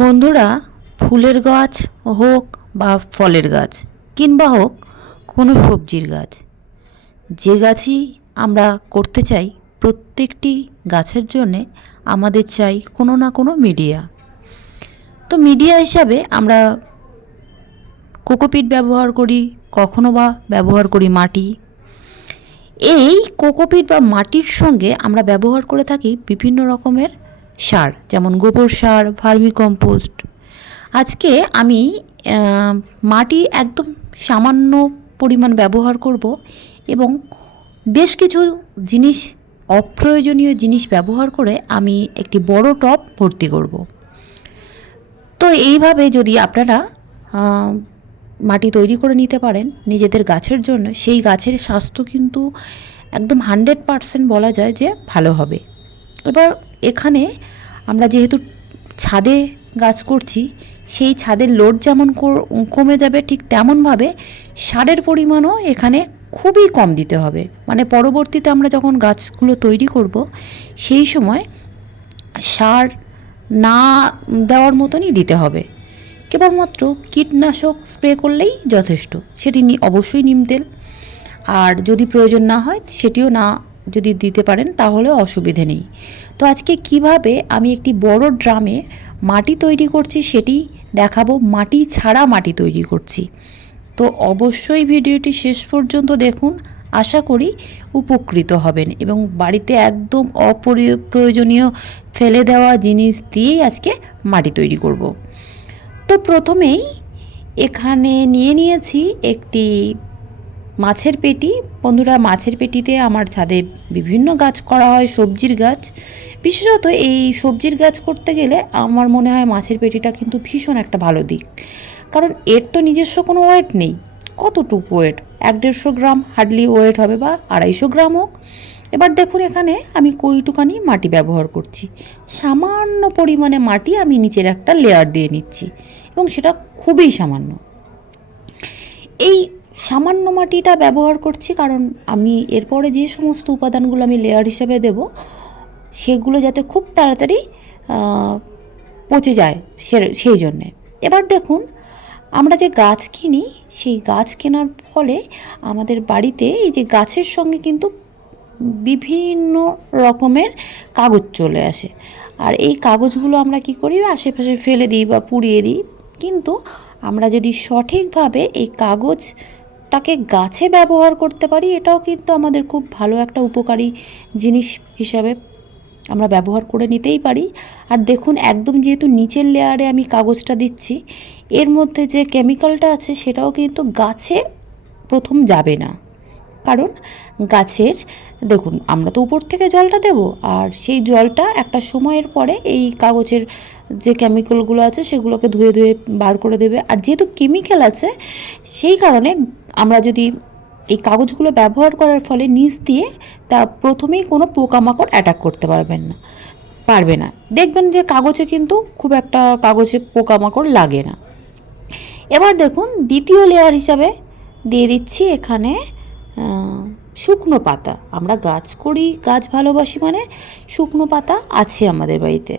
বন্ধুরা, ফুলের গাছ হোক বা ফলের গাছ কিংবা হোক কোনো সবজির গাছ, যে গাছই আমরা করতে চাই প্রত্যেকটি গাছের জন্যে আমাদের চাই কোনো না কোনো মিডিয়া। তো মিডিয়া হিসাবে আমরা কোকোপিট ব্যবহার করি, কখনো বা ব্যবহার করি মাটি। এই কোকোপিট বা মাটির সঙ্গে আমরা ব্যবহার করে থাকি বিভিন্ন রকমের সার, যেমন গোবর সার, ভার্মিকম্পোস্ট। আজকে আমি মাটি একদম সামান্য পরিমাণ ব্যবহার করব এবং বেশ কিছু জিনিস, অপ্রয়োজনীয় জিনিস ব্যবহার করে আমি একটি বড় টব ভর্তি করব। তো এইভাবে যদি আপনারা মাটি তৈরি করে নিতে পারেন নিজেদের গাছের জন্য, সেই গাছের স্বাস্থ্য কিন্তু একদম 100% বলা যায় যে ভালো হবে। এবার এখানে আমরা যেহেতু ছাদে গাছ করছি, সেই ছাদের লোড যেমন কমে যাবে, ঠিক তেমনভাবে সারের পরিমাণও এখানে খুবই কম দিতে হবে। মানে পরবর্তীতে আমরা যখন গাছগুলো তৈরি করব, সেই সময় সার না দেওয়ার মতনই দিতে হবে। কেবলমাত্র কীটনাশক স্প্রে করলেই যথেষ্ট, সেটি অবশ্যই নিম তেল, আর যদি প্রয়োজন না হয় সেটিও না যদি দিতে পারেন তাহলে অসুবিধে নেই। তো আজকে কিভাবে আমি একটি বড় ড্রামে মাটি তৈরি করছি সেটি দেখাবো। মাটি ছাড়া মাটি তৈরি করছি, তো অবশ্যই ভিডিওটি শেষ পর্যন্ত দেখুন। আশা করি উপকৃত হবেন এবং বাড়িতে একদম অপ্রয়োজনীয় ফেলে দেওয়া জিনিস দিয়েই আজকে মাটি তৈরি করব। তো প্রথমেই এখানে নিয়েছি একটি মাছের পেটি। বন্ধুরা, মাছের পেটিতে আমার ছাদে বিভিন্ন গাছ করা হয়, সবজির গাছ। বিশেষত এই সবজির গাছ করতে গেলে আমার মনে হয় মাছের পেটিটা কিন্তু ভীষণ একটা ভালো দিক, কারণ এর তো নিজস্ব কোনো ওয়েট নেই। কতটুকু ওয়েট, 1-150 গ্রাম হার্ডলি ওয়েট হবে, বা 250 গ্রাম হোক। এবার দেখুন, এখানে আমি কইটুকানি মাটি ব্যবহার করছি। সামান্য পরিমাণে মাটি আমি নিচের একটা লেয়ার দিয়ে নিচ্ছি, এবং সেটা খুবই সামান্য। এই সামান্য মাটিটা ব্যবহার করছি কারণ আমি এরপরে যে সমস্ত উপাদানগুলো আমি লেয়ার হিসেবে দেব, সেগুলো যাতে খুব তাড়াতাড়ি পচে যায়, সেই জন্যে। এবার দেখুন, আমরা যে গাছ কিনি, সেই গাছ কেনার ফলে আমাদের বাড়িতে এই যে গাছের সঙ্গে কিন্তু বিভিন্ন রকমের কাগজ চলে আসে, আর এই কাগজগুলো আমরা কি করি, আশেপাশে ফেলে দিই বা পুড়িয়ে দিই। কিন্তু আমরা যদি সঠিকভাবে এই কাগজটাকে গাছে ব্যবহার করতে পারি, এটাও কিন্তু আমাদের খুব ভালো একটা উপকারী জিনিস হিসাবে আমরা ব্যবহার করে নিতেই পারি। আর দেখুন, একদম যেহেতু নিচের লেয়ারে আমি কাগজটা দিচ্ছি, এর মধ্যে যে কেমিক্যালটা আছে সেটাও কিন্তু গাছে প্রথম যাবে না। কারণ গাছের, দেখুন, আমরা তো উপর থেকে জলটা দেব, আর সেই জলটা একটা সময়ের পরে এই কাগজের যে কেমিক্যালগুলো আছে সেগুলোকে ধুয়ে ধুয়ে বার করে দেবে। আর যেহেতু কেমিক্যাল আছে, সেই কারণে আমরা যদি এই কাগজগুলো ব্যবহার করার ফলে নিচ দিয়ে তা প্রথমেই কোনো পোকামাকড় অ্যাটাক করতে পারবে না। দেখবেন যে কাগজে কিন্তু খুব একটা কাগজে পোকামাকড় লাগে না। এবার দেখুন, দ্বিতীয় লেয়ার হিসাবে দিয়ে দিচ্ছি এখানে শুকনো পাতা। আমরা গাছ করি, গাছ ভালোবাসি, মানে শুকনো পাতা আছে আমাদের বাড়িতে।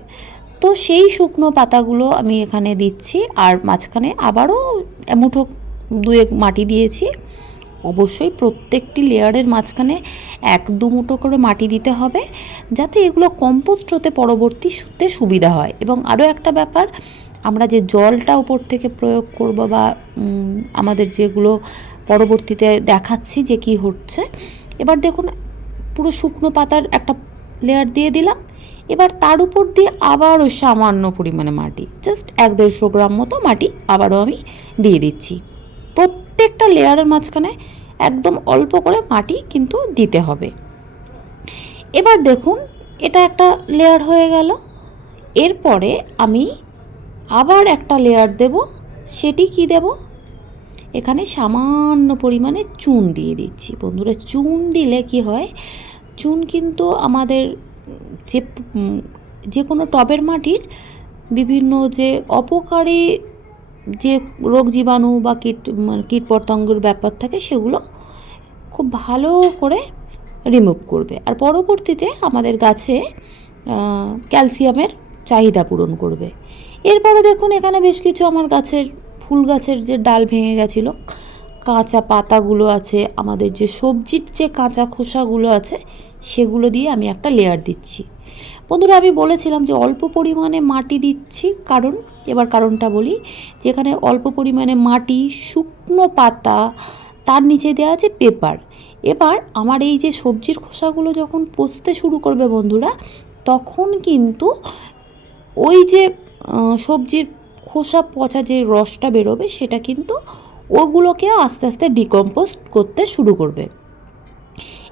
তো সেই শুকনো পাতাগুলো আমি এখানে দিচ্ছি, আর মাঝখানে আবারও মুঠো 2 মাটি দিয়েছি। অবশ্যই প্রত্যেকটি লেয়ারের মাঝখানে 1-2 মুঠো করে মাটি দিতে হবে, যাতে এগুলো কম্পোস্ট হতে পরবর্তীতে সুবিধা হয়। এবং আরও একটা ব্যাপার, আমরা যে জলটা উপর থেকে প্রয়োগ করব বা আমাদের যেগুলো পরবর্তীতে দেখাচ্ছি যে কি হচ্ছে। এবার দেখুন, পুরো শুকনো পাতার একটা লেয়ার দিয়ে দিলাম। এবার তার উপর দিয়ে আবারও সামান্য পরিমাণে মাটি, জাস্ট 1-150 গ্রাম মতো মাটি আবারও আমি দিয়ে দিচ্ছি। প্রত্যেকটা লেয়ারের মাঝখানে একদম অল্প করে মাটি কিন্তু দিতে হবে। এবার দেখুন, এটা একটা লেয়ার হয়ে গেল। এরপরে আমি আবার একটা লেয়ার দেব। সেটি কি দেব, এখানে সামান্য পরিমাণে চুন দিয়ে দিচ্ছি। বন্ধুরা, চুন দিলে কি হয়, চুন কিন্তু আমাদের যে কোনো টবের মাটির বিভিন্ন যে অপকারী যে রোগ জীবাণু বা কীটপতঙ্গের ব্যাপার থাকে, সেগুলো খুব ভালো করে রিমুভ করবে, আর পরবর্তীতে আমাদের গাছে ক্যালসিয়ামের চাহিদা পূরণ করবে। এরপরে দেখুন এখানে বেশ কিছু আমার গাছের ফুল গাছের যে ডাল ভেঙে গেছিলো, কাঁচা পাতাগুলো আছে, আমাদের যে সবজির যে কাঁচা খোসাগুলো আছে সেগুলো দিয়ে আমি একটা লেয়ার দিচ্ছি। বন্ধুরা, আমি বলেছিলাম যে অল্প পরিমাণে মাটি দিচ্ছি, এবার কারণটা বলি। যেখানে অল্প পরিমাণে মাটি, শুকনো পাতা, তার নিচে দেওয়া আছে পেপার। এবার আমার এই যে সবজির খোসাগুলো যখন পচতে শুরু করবে বন্ধুরা, তখন কিন্তু ওই যে সবজির খোসা পচা যে রসটা বেরোবে সেটা কিন্তু ওগুলোকে আস্তে আস্তে ডিকম্পোস্ট করতে শুরু করবে।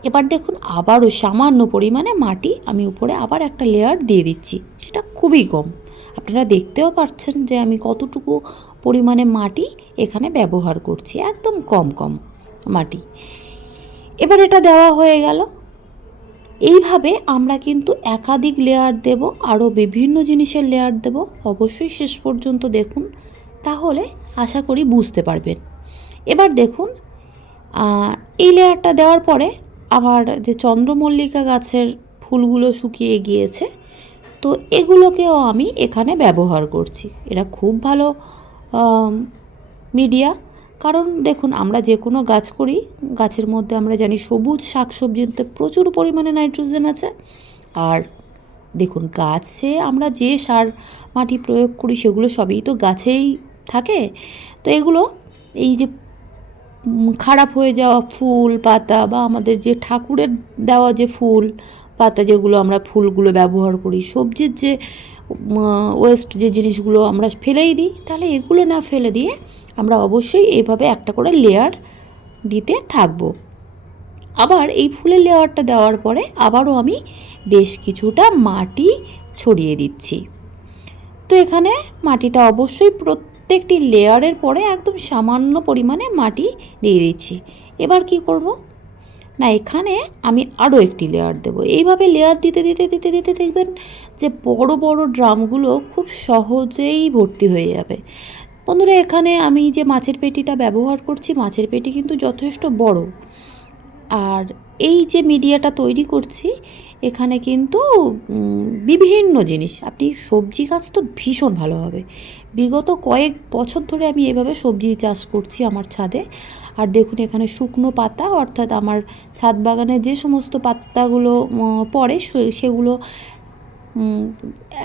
এবার দেখুন আবারও সামান্য পরিমাণে মাটি আমি উপরে আবার একটা লেয়ার দিয়ে দিচ্ছি, সেটা খুবই কম। আপনারা দেখতেও পাচ্ছেন যে আমি কতটুকু পরিমাণে মাটি এখানে ব্যবহার করছি, একদম কম কম মাটি। এবার এটা দেওয়া হয়ে গেল। এইভাবে আমরা কিন্তু একাধিক লেয়ার দেব, আরও বিভিন্ন জিনিসের লেয়ার দেব। অবশ্যই শেষ পর্যন্ত দেখুন, তাহলে আশা করি বুঝতে পারবেন। এবার দেখুন এই লেয়ারটা দেওয়ার পরে আমার যে চন্দ্রমল্লিকা গাছের ফুলগুলো শুকিয়ে গিয়েছে, তো এগুলোকেও আমি এখানে ব্যবহার করছি। এরা খুব ভালো মিডিয়া, কারণ দেখুন আমরা যে কোনো গাছ করি, গাছের মধ্যে আমরা জানি সবুজ শাকসবজিতে প্রচুর পরিমাণে নাইট্রোজেন আছে। আর দেখুন গাছে আমরা যে সার মাটি প্রয়োগ করি সেগুলো সবই তো গাছেই থাকে। তো এগুলো এই যে খারাপ হয়ে যাওয়া ফুল পাতা বা আমাদের যে ঠাকুরের দেওয়া যে ফুল পাতা, যেগুলো আমরা ফুলগুলো ব্যবহার করি, সবজির যে ওয়েস্ট যে জিনিসগুলো আমরা ফেলেই দিই, তাহলে এগুলো না ফেলে দিয়ে আমরা অবশ্যই এইভাবে একটা করে লেয়ার দিতে থাকবো। আবার এই ফুলের লেয়ারটা দেওয়ার পরে আবারও আমি বেশ কিছুটা মাটি ছড়িয়ে দিচ্ছি। তো এখানে মাটিটা অবশ্যই প্রত্যেকটি লেয়ারের পরে একদম সামান্য পরিমাণে মাটি দিয়ে দিচ্ছি। এবার কি করব না, এখানে আমি আরও একটি লেয়ার দেব। এইভাবে লেয়ার দিতে দিতে দিতে দিতে দেখবেন যে বড় বড় ড্রামগুলো খুব সহজেই ভর্তি হয়ে যাবে। বন্ধুরা, এখানে আমি যে মাছের পেটিটা ব্যবহার করছি, মাছের পেটি কিন্তু যথেষ্ট বড়। আর এই যে মিডিয়াটা তৈরি করছি, এখানে কিন্তু বিভিন্ন জিনিস, আপনি সবজি গাছ তো ভীষণ ভালো হবে। বিগত কয়েক বছর ধরে আমি এভাবে সবজি চাষ করছি আমার ছাদে। আর দেখুন এখানে শুকনো পাতা, অর্থাৎ আমার ছাদ বাগানে যে সমস্ত পাতাগুলো পড়ে সেগুলো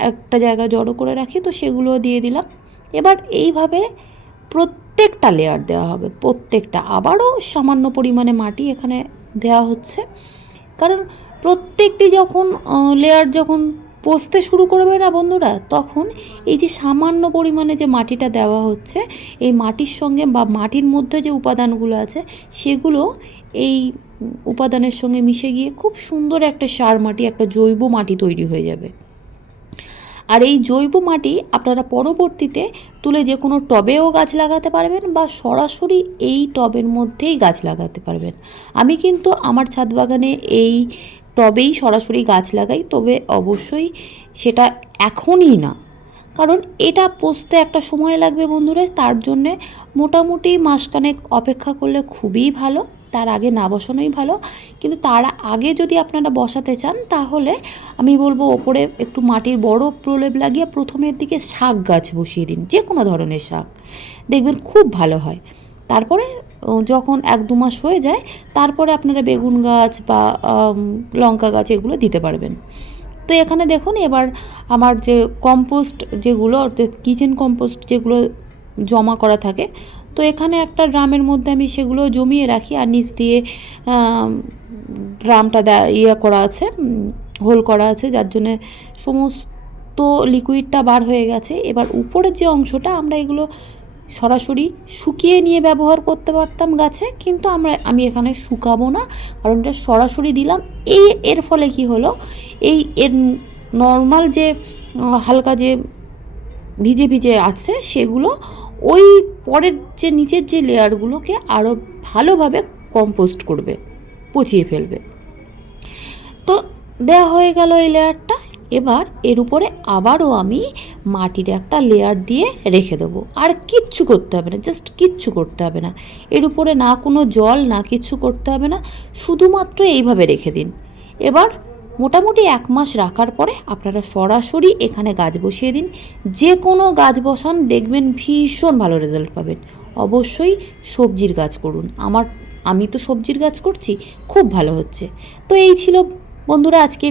একটা জায়গায় জড়ো করে রাখি, তো সেগুলো দিয়ে দিলাম। এবার এইভাবে প্রত্যেকটা লেয়ার দেওয়া হবে, প্রত্যেকটা। আবারও সামান্য পরিমাণে মাটি এখানে দেওয়া হচ্ছে, কারণ প্রত্যেকটি যখন লেয়ার যখন পচতে শুরু করবে না বন্ধুরা, তখন এই যে সামান্য পরিমাণে যে মাটিটা দেওয়া হচ্ছে, এই মাটির সঙ্গে বা মাটির মধ্যে যে উপাদানগুলো আছে সেগুলো এই উপাদানের সঙ্গে মিশে গিয়ে খুব সুন্দর একটা সার মাটি, একটা জৈব মাটি তৈরি হয়ে যাবে। আর এই জৈব মাটি আপনারা পরবর্তীতে তুলে যে কোনো টবেও গাছ লাগাতে পারবেন বা সরাসরি এই টবের মধ্যেই গাছ লাগাতে পারবেন। আমি কিন্তু আমার ছাদ বাগানে এই টবেই সরাসরি গাছ লাগাই, তবে অবশ্যই সেটা এখনই না, কারণ এটা পচতে একটা সময় লাগবে বন্ধুরা। তার জন্যে মোটামুটি মাসখানেক অপেক্ষা করলে খুবই ভালো, তার আগে না বসানোই ভালো। কিন্তু তার আগে যদি আপনারা বসাতে চান, তাহলে আমি বলবো ওপরে একটু মাটির বড় প্রলেপ লাগিয়ে প্রথমের দিকে শাক গাছ বসিয়ে দিন, যে কোনো ধরনের শাক, দেখবেন খুব ভালো হয়। তারপরে যখন 1-2 মাস হয়ে যায়, তারপরে আপনারা বেগুন গাছ বা লঙ্কা গাছ এগুলো দিতে পারবেন। তো এখানে দেখুন এবার আমার যে কম্পোস্ট যেগুলো, অর্থাৎ কিচেন কম্পোস্ট যেগুলো জমা করা থাকে, তো এখানে একটা ড্রামের মধ্যে আমি সেগুলো জমিয়ে রাখি। আর নিচ দিয়ে ড্রামটা করা আছে, হোল করা আছে, যার জন্যে সমস্ত লিকুইডটা বার হয়ে গেছে। এবার উপরের যে অংশটা আমরা এগুলো সরাসরি শুকিয়ে নিয়ে ব্যবহার করতে পারতাম গাছে, কিন্তু আমি এখানে শুকাবো না, কারণ এটা সরাসরি দিলাম। এর ফলে কি হলো, এর নর্মাল যে হালকা যে ভিজে ভিজে আছে সেগুলো ওই পরের যে নিচের যে লেয়ারগুলোকে আরও ভালোভাবে কম্পোস্ট করবে, পচিয়ে ফেলবে। তো দেওয়া হয়ে গেল এই লেয়ারটা। এবার এর উপরে আবারও আমি মাটির একটা লেয়ার দিয়ে রেখে দেবো। আর কিচ্ছু করতে হবে না, জাস্ট কিচ্ছু করতে হবে না। এর উপরে না কোনো জল, না কিচ্ছু করতে হবে না, শুধুমাত্র এইভাবে রেখে দিন। এবার মোটামুটি 1 মাস রাখার পরে আপনারা সরাসরি এখানে গাছ বসিয়ে দিন। যে কোনো গাছ বসান, দেখবেন ভীষণ ভালো রেজাল্ট পাবেন। অবশ্যই সবজির গাছ করুন। আমি তো সবজির গাছ করছি, খুব ভালো হচ্ছে। তো এই ছিল বন্ধুরা আজকে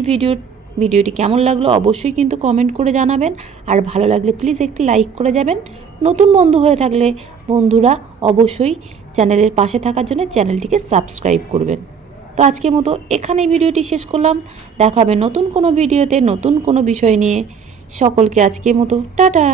ভিডিওটি কেমন লাগলো অবশ্যই কিন্তু কমেন্ট করে জানাবেন। আর ভালো লাগলে প্লিজ একটি লাইক করে যাবেন। নতুন বন্ধু হয়ে থাকলে বন্ধুরা অবশ্যই চ্যানেলের পাশে থাকার জন্য চ্যানেলটিকে সাবস্ক্রাইব করবেন। তো আজকের মতো এখানেই ভিডিওটি শেষ করলাম। দেখা হবে নতুন কোনো ভিডিওতে নতুন কোনো বিষয় নিয়ে। সকলকে আজকের মতো টাটা।